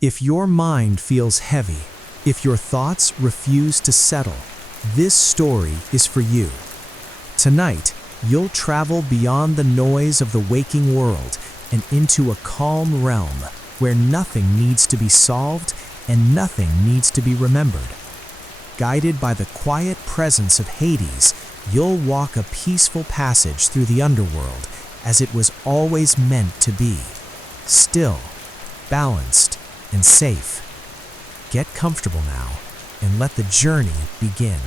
If your mind feels heavy, if your thoughts refuse to settle, this story is for you. Tonight, you'll travel beyond the noise of the waking world and into a calm realm where nothing needs to be solved and nothing needs to be remembered. Guided by the quiet presence of Hades, you'll walk a peaceful passage through the underworld as it was always meant to be. Still, balanced, and safe. Get comfortable now and let the journey begin.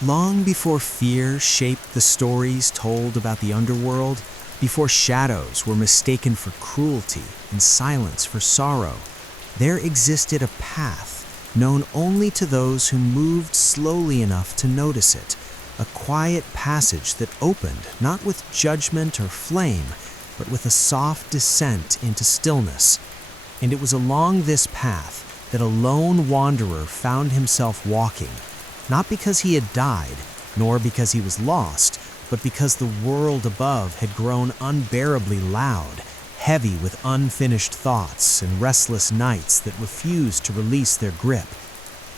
Long before fear shaped the stories told about the underworld, before shadows were mistaken for cruelty and silence for sorrow, there existed a path known only to those who moved slowly enough to notice it, a quiet passage that opened not with judgment or flame, but with a soft descent into stillness. And it was along this path that a lone wanderer found himself walking, not because he had died, nor because he was lost, but because the world above had grown unbearably loud, heavy with unfinished thoughts and restless nights that refused to release their grip.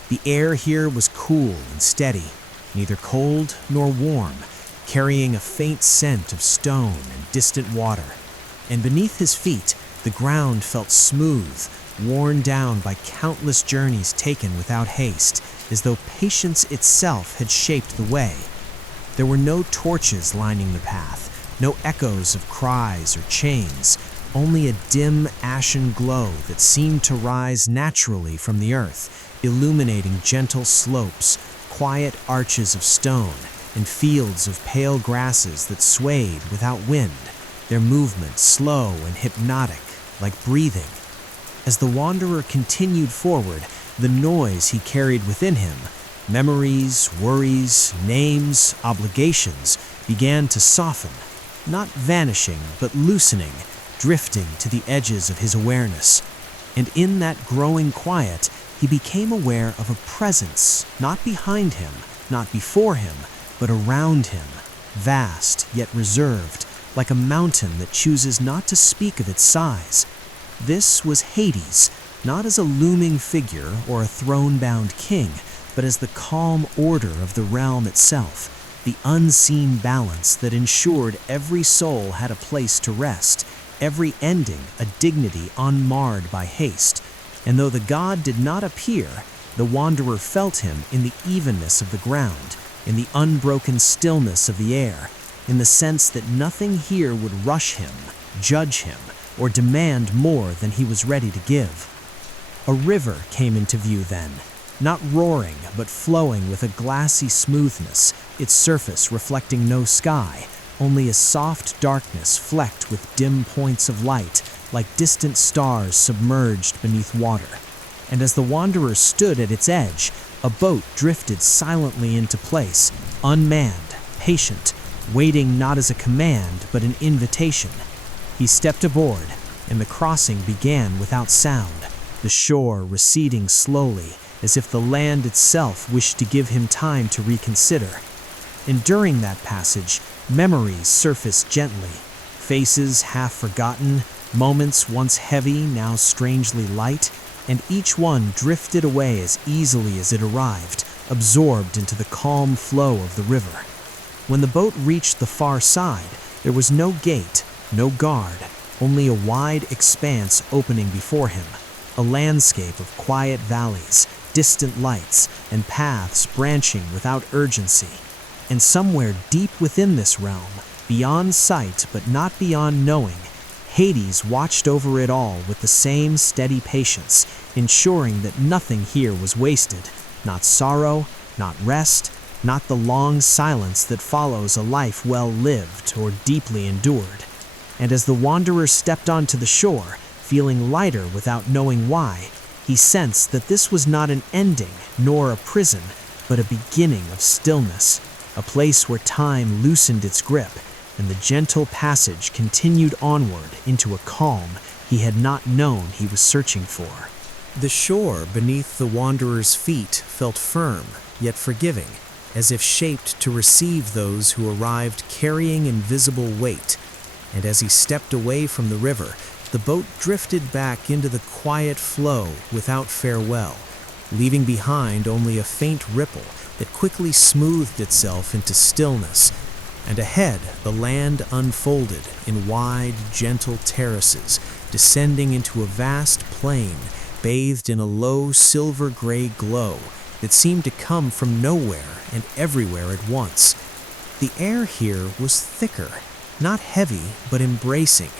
The air here was cool and steady, neither cold nor warm, carrying a faint scent of stone and distant water. And beneath his feet, the ground felt smooth, worn down by countless journeys taken without haste, as though patience itself had shaped the way. There were no torches lining the path, no echoes of cries or chains, only a dim ashen glow that seemed to rise naturally from the earth, illuminating gentle slopes, quiet arches of stone, and fields of pale grasses that swayed without wind, their movement slow and hypnotic, like breathing. As the wanderer continued forward, the noise he carried within him, memories, worries, names, obligations, began to soften, not vanishing but loosening, drifting to the edges of his awareness. And in that growing quiet, he became aware of a presence, not behind him, not before him, but around him, vast yet reserved, like a mountain that chooses not to speak of its size. This was Hades, not as a looming figure or a throne-bound king, but as the calm order of the realm itself, the unseen balance that ensured every soul had a place to rest, every ending a dignity unmarred by haste. And though the god did not appear, the wanderer felt him in the evenness of the ground, in the unbroken stillness of the air, in the sense that nothing here would rush him, judge him, or demand more than he was ready to give. A river came into view then, not roaring but flowing with a glassy smoothness, its surface reflecting no sky, only a soft darkness flecked with dim points of light, like distant stars submerged beneath water. And as the wanderer stood at its edge, a boat drifted silently into place, unmanned, patient, waiting not as a command but an invitation. He stepped aboard, and the crossing began without sound, the shore receding slowly, as if the land itself wished to give him time to reconsider. And during that passage, memories surfaced gently, faces half forgotten, moments once heavy, now strangely light, and each one drifted away as easily as it arrived, absorbed into the calm flow of the river. When the boat reached the far side, there was no gate, no guard, only a wide expanse opening before him, a landscape of quiet valleys, distant lights, and paths branching without urgency. And somewhere deep within this realm, beyond sight but not beyond knowing, Hades watched over it all with the same steady patience, ensuring that nothing here was wasted, not sorrow, not rest, not the long silence that follows a life well lived or deeply endured. And as the wanderer stepped onto the shore, feeling lighter without knowing why, he sensed that this was not an ending nor a prison, but a beginning of stillness, a place where time loosened its grip, and the gentle passage continued onward into a calm he had not known he was searching for. The shore beneath the wanderer's feet felt firm, yet forgiving, as if shaped to receive those who arrived carrying invisible weight. And as he stepped away from the river, the boat drifted back into the quiet flow without farewell, leaving behind only a faint ripple that quickly smoothed itself into stillness. And ahead, the land unfolded in wide, gentle terraces, descending into a vast plain, bathed in a low silver-gray glow that seemed to come from nowhere and everywhere at once. The air here was thicker, not heavy, but embracing,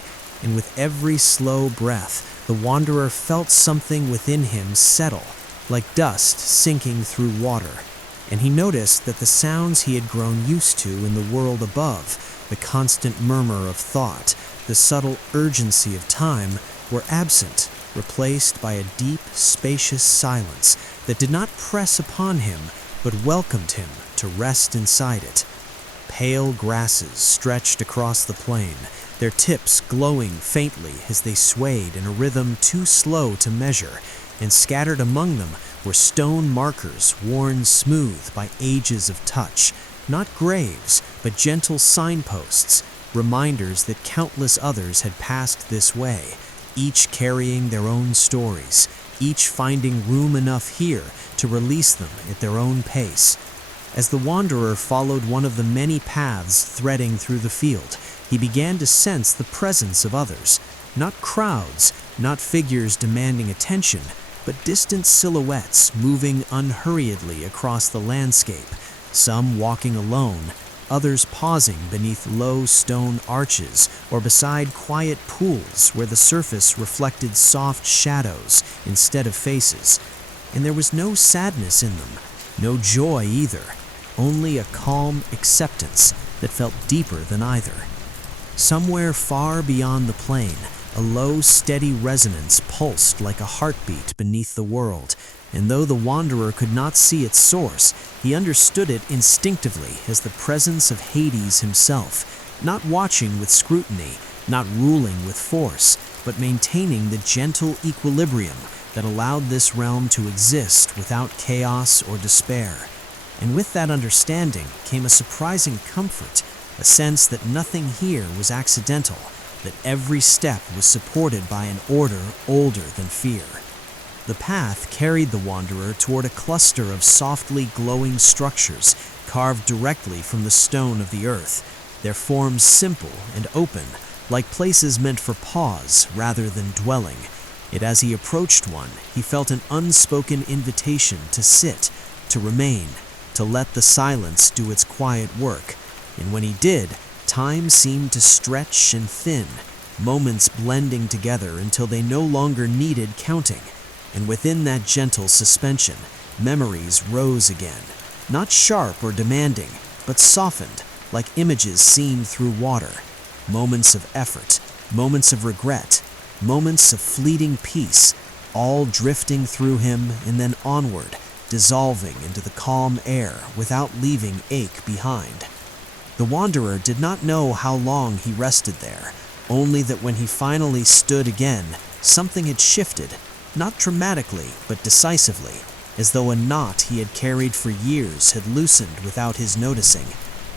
and with every slow breath, the wanderer felt something within him settle, like dust sinking through water. And he noticed that the sounds he had grown used to in the world above, the constant murmur of thought, the subtle urgency of time, were absent, replaced by a deep, spacious silence that did not press upon him, but welcomed him to rest inside it. Pale grasses stretched across the plain, their tips glowing faintly as they swayed in a rhythm too slow to measure, and scattered among them were stone markers worn smooth by ages of touch, not graves, but gentle signposts, reminders that countless others had passed this way, each carrying their own stories, each finding room enough here to release them at their own pace. As the wanderer followed one of the many paths threading through the field, he began to sense the presence of others, not crowds, not figures demanding attention, but distant silhouettes moving unhurriedly across the landscape, some walking alone, others pausing beneath low stone arches or beside quiet pools where the surface reflected soft shadows instead of faces. And there was no sadness in them, no joy either, only a calm acceptance that felt deeper than either. Somewhere far beyond the plain, a low, steady resonance pulsed like a heartbeat beneath the world, and though the wanderer could not see its source, he understood it instinctively as the presence of Hades himself, not watching with scrutiny, not ruling with force, but maintaining the gentle equilibrium that allowed this realm to exist without chaos or despair. And with that understanding came a surprising comfort, a sense that nothing here was accidental, that every step was supported by an order older than fear. The path carried the wanderer toward a cluster of softly glowing structures carved directly from the stone of the earth, their forms simple and open, like places meant for pause rather than dwelling. Yet as he approached one, he felt an unspoken invitation to sit, to remain, to let the silence do its quiet work. And when he did, time seemed to stretch and thin, moments blending together until they no longer needed counting. And within that gentle suspension, memories rose again, not sharp or demanding, but softened, like images seen through water. Moments of effort, moments of regret, moments of fleeting peace, all drifting through him and then onward, dissolving into the calm air without leaving ache behind. The wanderer did not know how long he rested there, only that when he finally stood again, something had shifted, not dramatically, but decisively, as though a knot he had carried for years had loosened without his noticing.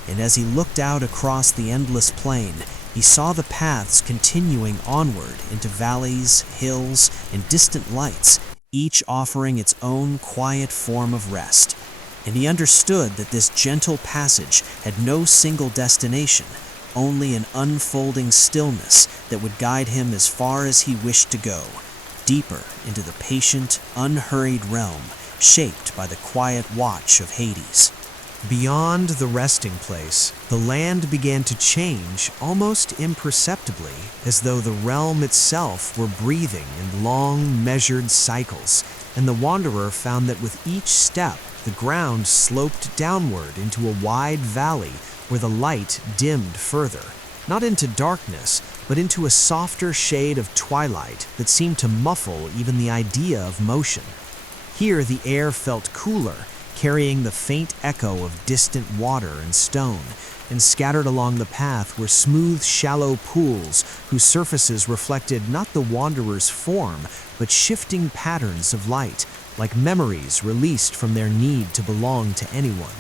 And as he looked out across the endless plain, he saw the paths continuing onward into valleys, hills, and distant lights, each offering its own quiet form of rest. And he understood that this gentle passage had no single destination, only an unfolding stillness that would guide him as far as he wished to go, deeper into the patient, unhurried realm shaped by the quiet watch of Hades. Beyond the resting place, the land began to change almost imperceptibly, as though the realm itself were breathing in long, measured cycles, and the wanderer found that with each step, the ground sloped downward into a wide valley where the light dimmed further, not into darkness, but into a softer shade of twilight that seemed to muffle even the idea of motion. Here the air felt cooler, carrying the faint echo of distant water and stone, and scattered along the path were smooth, shallow pools whose surfaces reflected not the wanderer's form, but shifting patterns of light, like memories released from their need to belong to anyone.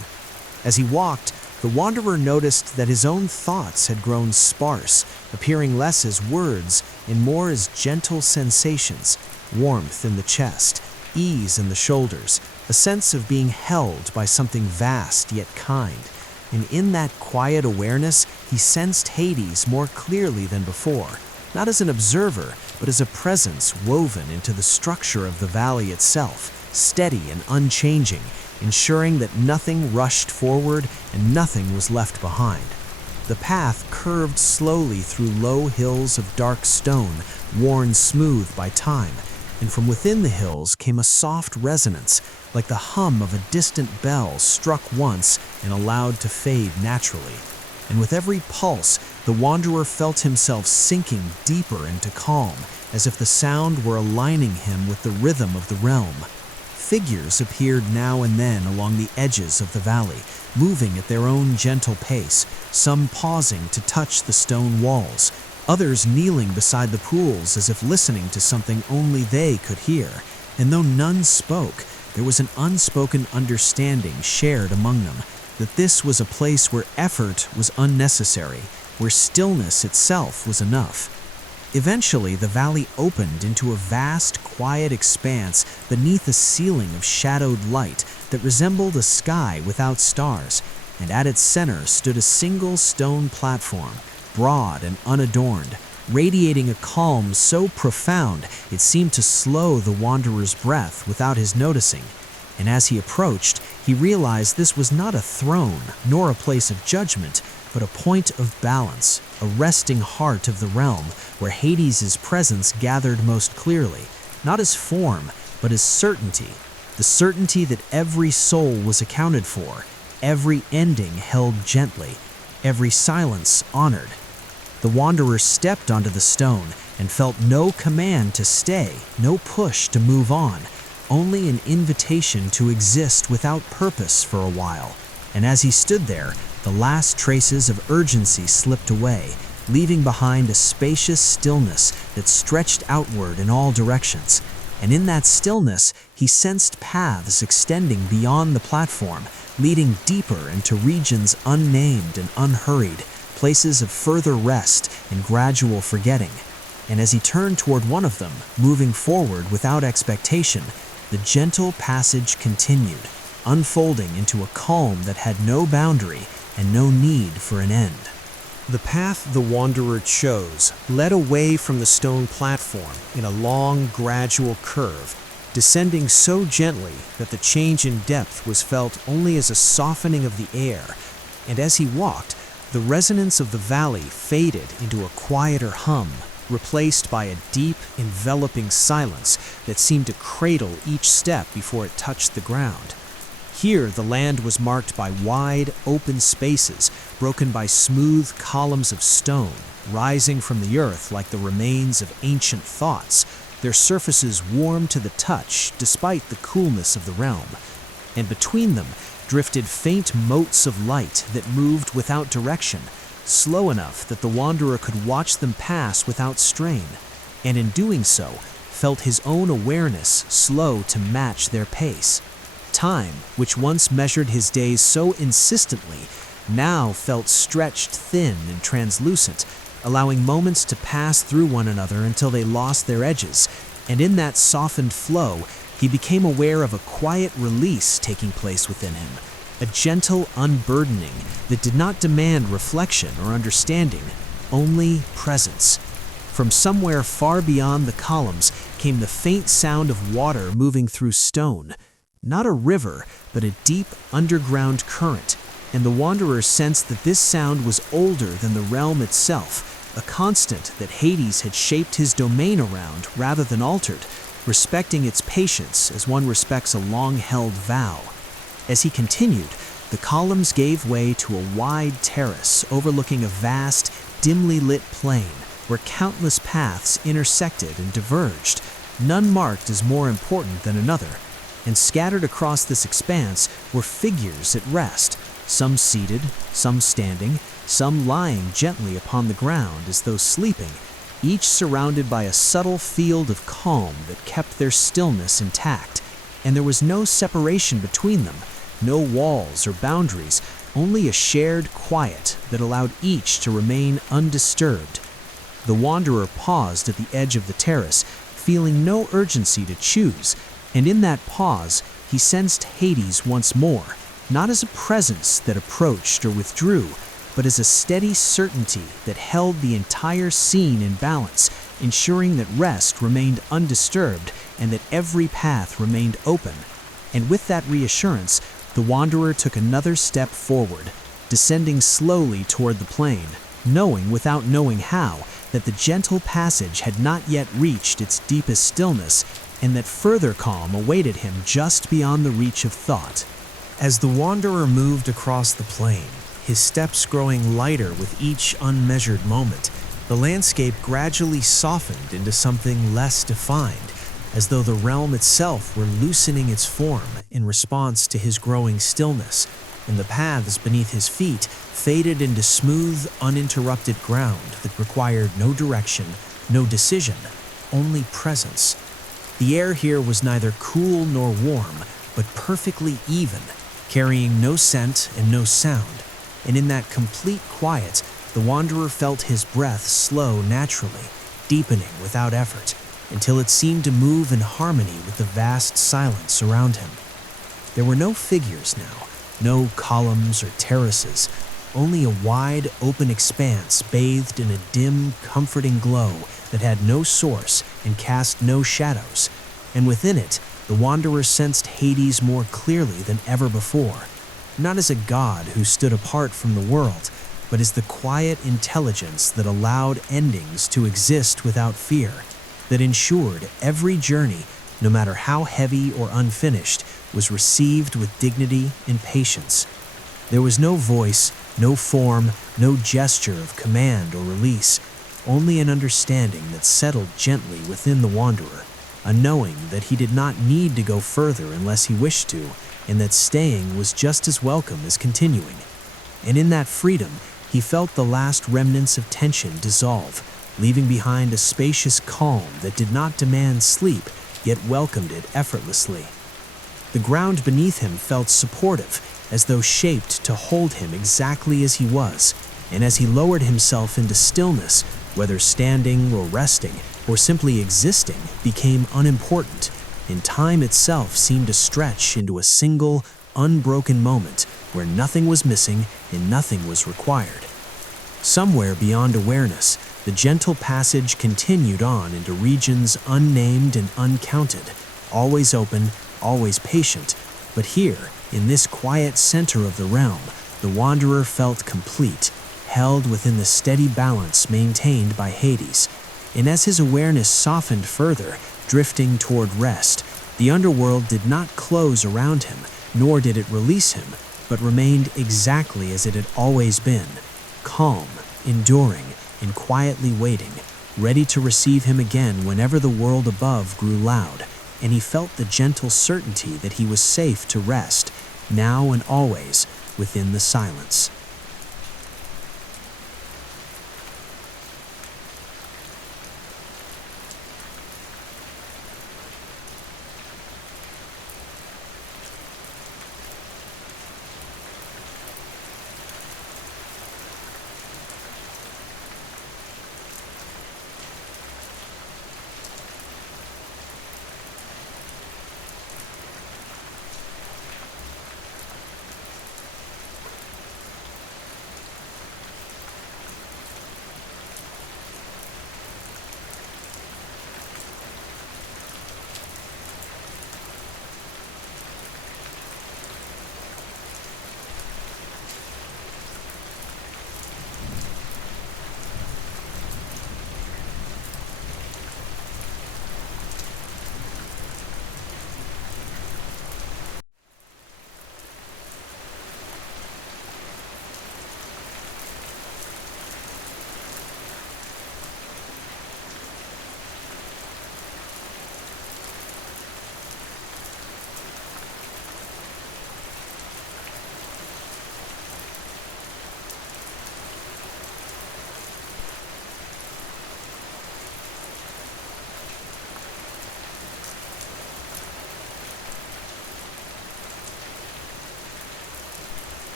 As he walked, the wanderer noticed that his own thoughts had grown sparse, appearing less as words and more as gentle sensations, warmth in the chest, ease in the shoulders, a sense of being held by something vast yet kind. And in that quiet awareness, he sensed Hades more clearly than before, not as an observer, but as a presence woven into the structure of the valley itself, steady and unchanging, ensuring that nothing rushed forward and nothing was left behind. The path curved slowly through low hills of dark stone, worn smooth by time, and from within the hills came a soft resonance, like the hum of a distant bell struck once and allowed to fade naturally. And with every pulse, the wanderer felt himself sinking deeper into calm, as if the sound were aligning him with the rhythm of the realm. Figures appeared now and then along the edges of the valley, moving at their own gentle pace, some pausing to touch the stone walls, others kneeling beside the pools as if listening to something only they could hear. And though none spoke, there was an unspoken understanding shared among them that this was a place where effort was unnecessary, where stillness itself was enough. Eventually, the valley opened into a vast, quiet expanse beneath a ceiling of shadowed light that resembled a sky without stars, and at its center stood a single stone platform, broad and unadorned, radiating a calm so profound it seemed to slow the wanderer's breath without his noticing. And as he approached, he realized this was not a throne nor a place of judgment, but a point of balance, a resting heart of the realm where Hades' presence gathered most clearly, not as form, but as certainty, the certainty that every soul was accounted for, every ending held gently, every silence honored. The wanderer stepped onto the stone and felt no command to stay, no push to move on, only an invitation to exist without purpose for a while. And as he stood there, the last traces of urgency slipped away, leaving behind a spacious stillness that stretched outward in all directions. And in that stillness, he sensed paths extending beyond the platform, leading deeper into regions unnamed and unhurried, places of further rest and gradual forgetting. And as he turned toward one of them, moving forward without expectation, the gentle passage continued, unfolding into a calm that had no boundary and no need for an end. The path the wanderer chose led away from the stone platform in a long, gradual curve, descending so gently that the change in depth was felt only as a softening of the air. And as he walked, the resonance of the valley faded into a quieter hum, replaced by a deep, enveloping silence that seemed to cradle each step before it touched the ground. Here, the land was marked by wide, open spaces, broken by smooth columns of stone, rising from the earth like the remains of ancient thoughts, their surfaces warm to the touch despite the coolness of the realm. And between them drifted faint motes of light that moved without direction, slow enough that the wanderer could watch them pass without strain, and in doing so, felt his own awareness slow to match their pace. Time, which once measured his days so insistently, now felt stretched thin and translucent, allowing moments to pass through one another until they lost their edges, and in that softened flow, he became aware of a quiet release taking place within him, a gentle unburdening that did not demand reflection or understanding, only presence. From somewhere far beyond the columns came the faint sound of water moving through stone, not a river, but a deep underground current, and the wanderer sensed that this sound was older than the realm itself, a constant that Hades had shaped his domain around rather than altered, respecting its patience as one respects a long-held vow. As he continued, the columns gave way to a wide terrace overlooking a vast, dimly lit plain where countless paths intersected and diverged, none marked as more important than another. And scattered across this expanse were figures at rest, some seated, some standing, some lying gently upon the ground as though sleeping, each surrounded by a subtle field of calm that kept their stillness intact. And there was no separation between them. no walls or boundaries, only a shared quiet that allowed each to remain undisturbed. The wanderer paused at the edge of the terrace, feeling no urgency to choose, and in that pause, he sensed Hades once more, not as a presence that approached or withdrew, but as a steady certainty that held the entire scene in balance, ensuring that rest remained undisturbed and that every path remained open. And with that reassurance, the wanderer took another step forward, descending slowly toward the plain, knowing without knowing how that the gentle passage had not yet reached its deepest stillness, and that further calm awaited him just beyond the reach of thought. As the wanderer moved across the plain, his steps growing lighter with each unmeasured moment, the landscape gradually softened into something less defined, as though the realm itself were loosening its form in response to his growing stillness, and the paths beneath his feet faded into smooth, uninterrupted ground that required no direction, no decision, only presence. The air here was neither cool nor warm, but perfectly even, carrying no scent and no sound, and in that complete quiet, the wanderer felt his breath slow naturally, deepening without effort, until it seemed to move in harmony with the vast silence around him. There were no figures now, no columns or terraces, only a wide, open expanse bathed in a dim, comforting glow that had no source and cast no shadows, and within it, the wanderer sensed Hades more clearly than ever before, not as a god who stood apart from the world, but as the quiet intelligence that allowed endings to exist without fear, that ensured every journey, no matter how heavy or unfinished, was received with dignity and patience. There was no voice, no form, no gesture of command or release, only an understanding that settled gently within the wanderer, a knowing that he did not need to go further unless he wished to, and that staying was just as welcome as continuing. And in that freedom, he felt the last remnants of tension dissolve, leaving behind a spacious calm that did not demand sleep, yet welcomed it effortlessly. The ground beneath him felt supportive, as though shaped to hold him exactly as he was, and as he lowered himself into stillness, whether standing or resting, or simply existing, became unimportant, and time itself seemed to stretch into a single, unbroken moment where nothing was missing and nothing was required. Somewhere beyond awareness, the gentle passage continued on into regions unnamed and uncounted, always open, always patient, but here, in this quiet center of the realm, the wanderer felt complete, held within the steady balance maintained by Hades. And as his awareness softened further, drifting toward rest, the underworld did not close around him, nor did it release him, but remained exactly as it had always been, calm, enduring, and quietly waiting, ready to receive him again whenever the world above grew loud, and he felt the gentle certainty that he was safe to rest, now and always, within the silence.